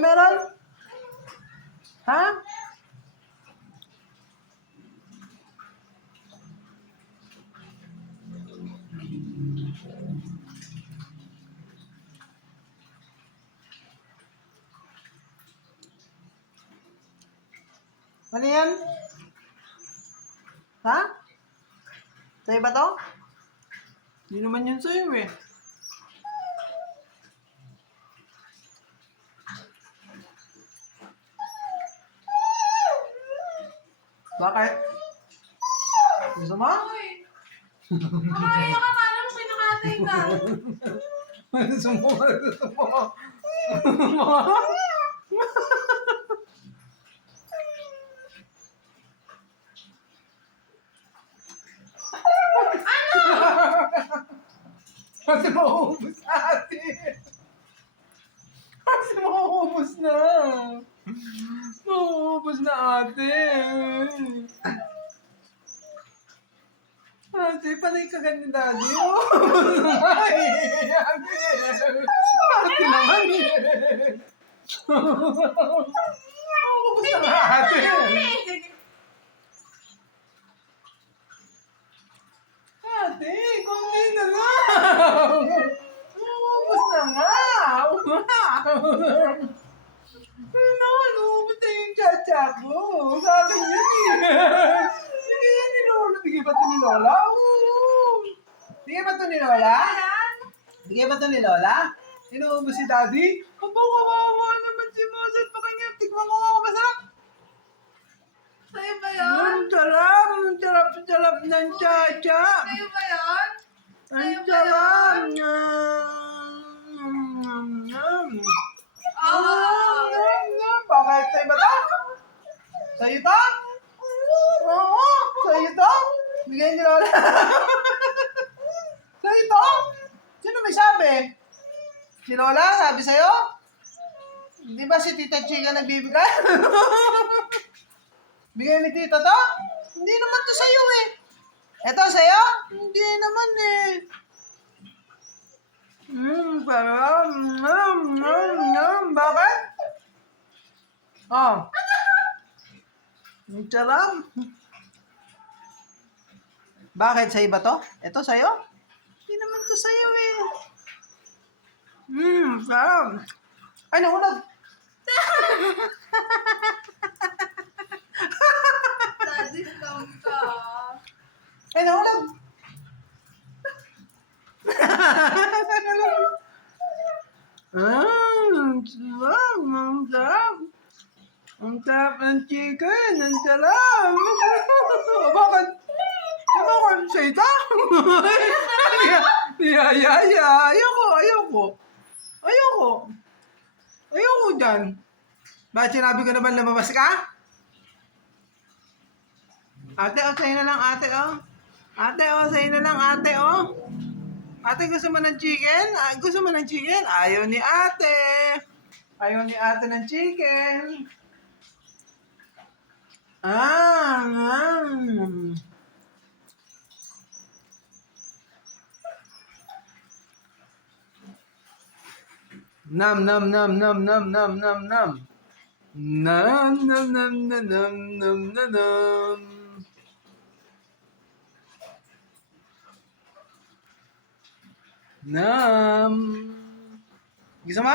meron? Ha? Ano yan? Ha? Sa'yo ba to? Hindi naman yun sa'yo eh. Bakit? Gusto mo? Ay, akala mo pinakatay ka. Gusto mo? Gusto mo? Kasi mauubos ate. Kasi mauubos na. Mauubos na ate. Ate, panay ka ganyan daddy. Ate naman eh. Mauubos na nga ate. Ate, konti na lang. Ubus na nga. Ano, ubus na yung chacha ko. Sa akin yun eh. Bigay yan ni Lola. Bigay ba ito ni Lola? Bigay ba ito ni Lola? Bigay ba ito ni Lola? Inuubos si Daddy? Aba, kawawa naman si Mozart pa kanya. Tignan ko ako masarap. Sa'yo ba yun? Ang sarap ng chacha. Sa'yo ba yun? Ang sarap. Bakit? Sa'yo ba to? Sa'yo to? Oo, sa'yo to? Bigay ni Lola. Sa'yo to? Sino may sabi? Si Lola, sabi sa'yo? Di ba si Tita Chica nagbibigay? Bigay ni Tita to? Hindi naman to sa'yo eh. Eto sa'yo? Hindi naman eh. Parang, bakit? Oh. Ang sarap. Bakit sa'yo ba to? Eto sa'yo? Hindi naman to sa'yo eh. Sarap. Ay, nahulog. Daddy, scam ka. Ay, nahulog. Ang sarap, ang sarap. Ang sarap ng chicken, ang sarap. Bakit? Bakit siya ito? Ayoko dyan. Bakit sinabi ko na ba lumabas ka? Ate, sa'yo na lang, ate, Ate, sa'yo na lang, ate, Ate, gusto mo ng chicken? Gusto mo ng chicken? Ayaw ni ate. Ayaw ni ate ng chicken. Nam nam nam nam nam nam nam nam. Nam nam nam nam nam nam nam nam. Nam. Gusto mo?